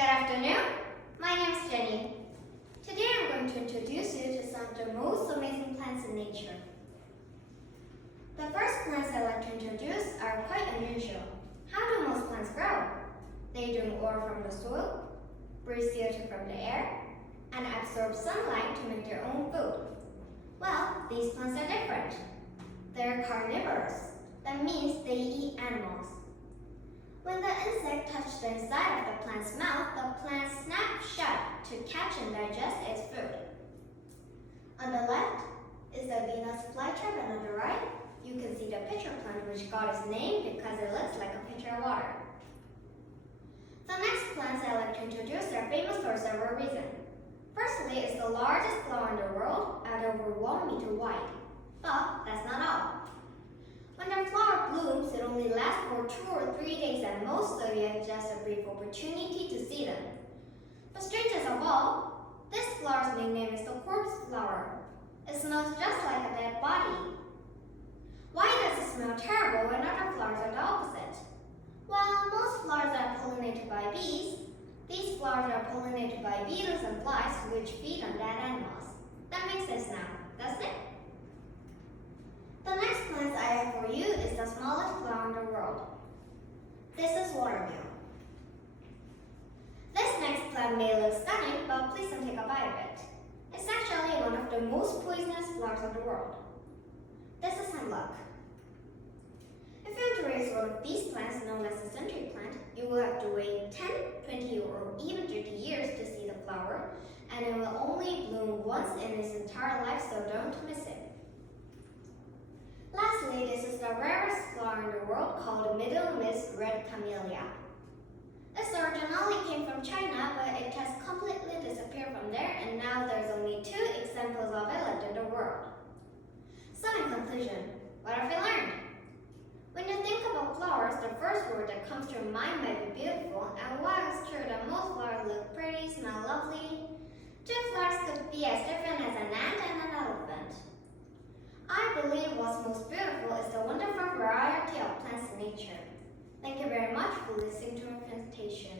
Good afternoon. My name is Jenny. Today I'm going to introduce you to some of the most amazing plants in nature. The first plants I'd like to introduce are quite unusual. How do most plants grow? They drink water from the soil, breathe CO2 from the air, and absorb sunlight to make their own food. Well, these plants are different. They're carnivorous. That means they eat animals. When the insect touches the inside of the plant's mouth, the plant snaps shut to catch and digest its food. On the left is the Venus flytrap, and on the right, you can see the pitcher plant, which got its name because it looks like a pitcher of water. The next plants I like to introduce are famous for several reasons. Firstly, it's the largest flower in the world at over 1 meter wide. But that's not all. When the flower blooms, it only lasts for 2 or 3 days at most, so you have just a brief opportunity to see them. But strangest of all, this flower's nickname is the corpse flower. It smells just like a dead body. Why does it smell terrible when other flowers are the opposite? Well, most flowers are pollinated by bees. These flowers are pollinated by beetles and flies, which feed on dead animals. That makes sense now, doesn't it? The next plant I have for you is the smallest flower in the world. This is watermelon. This next plant may look stunning, but please don't take a bite of it. It's actually one of the most poisonous flowers in the world. This is hemlock. If you want to raise one of these plants known as a century plant, you will have to wait 10, 20, or even 30 years to see the flower, and it will only bloom once in its entire life, so don't miss it. Lastly, this is the rarest flower in the world called Middle Mist Red Camellia. This originally came from China, but it has completely disappeared from there, and now there's only 2 examples of it left in the world. So in conclusion, what have we learned? When you think about flowers, the first word that comes to your mind might be beautiful, and while it's true that most flowers look pretty, smell lovely, 2 flowers could be as different as an ant and an elephant. I believe what's most beautiful is the wonderful variety of plants in nature. Thank you very much for listening to our presentation.